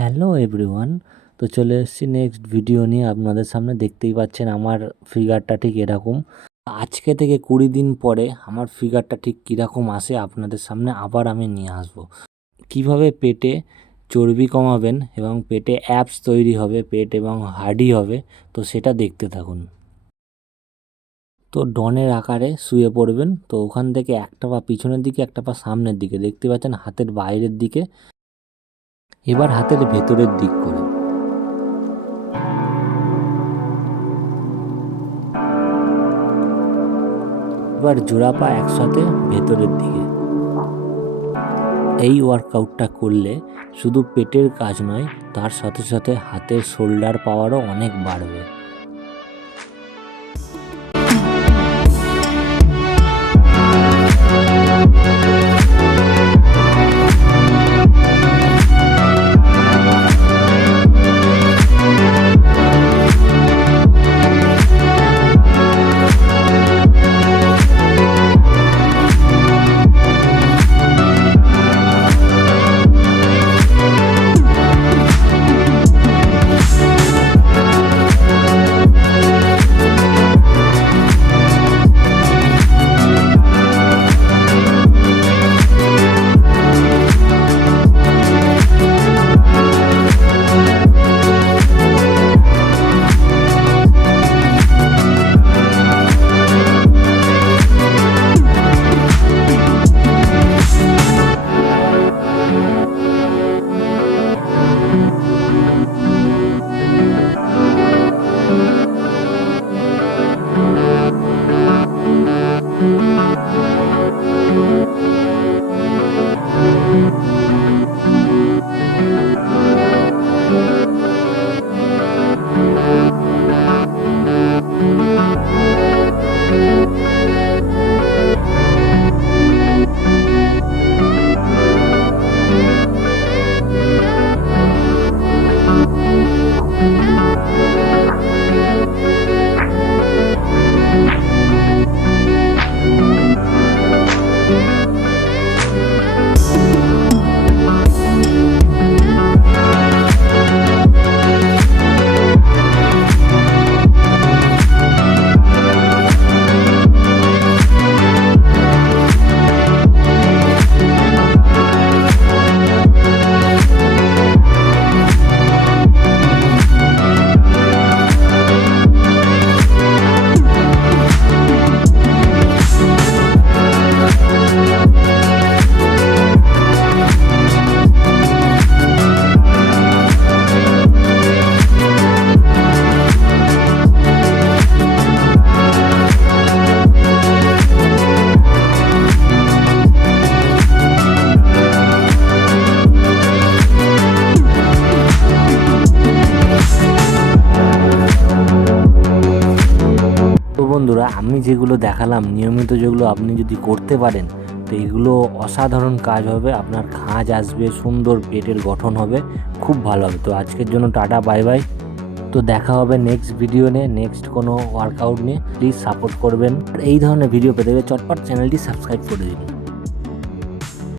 Hello everyone. তো চলে এসেছি নেক্সট ভিডিও নিয়ে আপনাদের সামনে। দেখতেই পাচ্ছেন আমার ফিগারটা ঠিক এরকম। আজকে থেকে 20 দিন পরে আমার ফিগারটা ঠিক কীরকম আসে আপনাদের সামনে আবার আমি নিয়ে আসবো। কিভাবে পেটে চর্বি কমাবেন এবং পেটে অ্যাবস তৈরি হবে, পেট এবং হার্ডি হবে, তো সেটা দেখতে থাকুন। তো ডনের আকারে শুয়ে পড়বেন। তো ওখান থেকে একটা পা পিছনের দিকে, একটা পা সামনের দিকে, দেখতে পাচ্ছেন হাতের বাইরের দিকে। এবার হাতের ভেতরের দিক করে এবার জোড়া পা একসাথে ভেতরের দিকে। এই ওয়ার্কআউটটা করলে শুধু পেটের কাজ নয়, তার সাথে সাথে হাতের শোল্ডার পাওয়ারও অনেক বাড়বে। তো বন্ধুরা, আমি যেগুলো দেখালাম নিয়মিত, যেগুলো আপনি যদি করতে পারেন, তো এগুলো অসাধারণ কাজ হবে। আপনার খাঁজ আসবে, সুন্দর পেটের গঠন হবে, খুব ভালো হবে। তো আজকের জন্য টাটা, বাই বাই। তো দেখা হবে নেক্সট ভিডিও নিয়ে, নেক্সট কোনো ওয়ার্কআউট নিয়ে। প্লিজ সাপোর্ট করবেন। আর এই ধরনের ভিডিও পেতে গেলে চটপট চ্যানেলটি সাবস্ক্রাইব করে দিন।